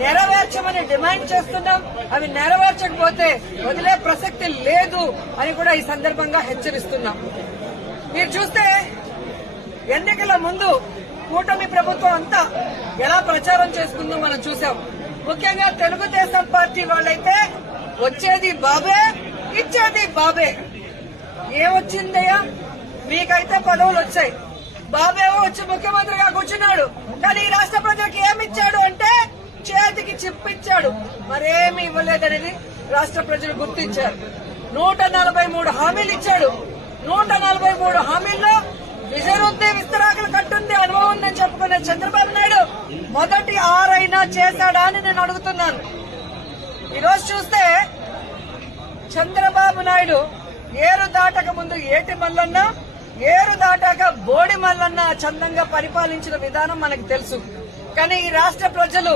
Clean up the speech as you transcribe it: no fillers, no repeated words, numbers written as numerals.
నెరవేర్చమని demand చేస్తున్నాం. అవి నెరవేర్చకపోతే వదిలే ప్రసక్తి లేదు అని కూడా ఈ సందర్భంగా హెచ్చరిస్తున్నాం. మీరు చూస్తే ఎన్నికల ముందు కూటమి ప్రభుత్వం అంతా ఎలా ప్రచారం చేసుకుందో మనం చూసాం. ముఖ్యంగా తెలుగుదేశం పార్టీ వాళ్ళైతే వచ్చేది బాబే, ఇచ్చేది బాబే. ఏమొచ్చిందయ్యా? మీకైతే పదవులు వచ్చాయి, బాబేవో వచ్చి ముఖ్యమంత్రిగా కూర్చున్నాడు. కానీ ఈ రాష్ట్ర ప్రజలకు ఏమిచ్చాడు అంటే చేతికి చిప్పిచ్చాడు, మరేమి ఇవ్వలేదనేది రాష్ట్ర ప్రజలు గుర్తించారు. 143 హామీలు ఇచ్చాడు. 143 హామీల్లో విజయరుద్ది విస్తరాకులు కట్టుంది, అనుభవం ఉందని చెప్పుకునే చంద్రబాబు నాయుడు మొదటి 6 అయినా చేశాడా అని నేను అడుగుతున్నాను. ఈరోజు చూస్తే చంద్రబాబు నాయుడు ఏరు దాటక ముందు ఏటి మల్లన్న, ఏరు దాటాక బోడి మల్లన్న చందంగా పరిపాలించిన విధానం మనకు తెలుసు. కానీ ఈ రాష్ట్ర ప్రజలు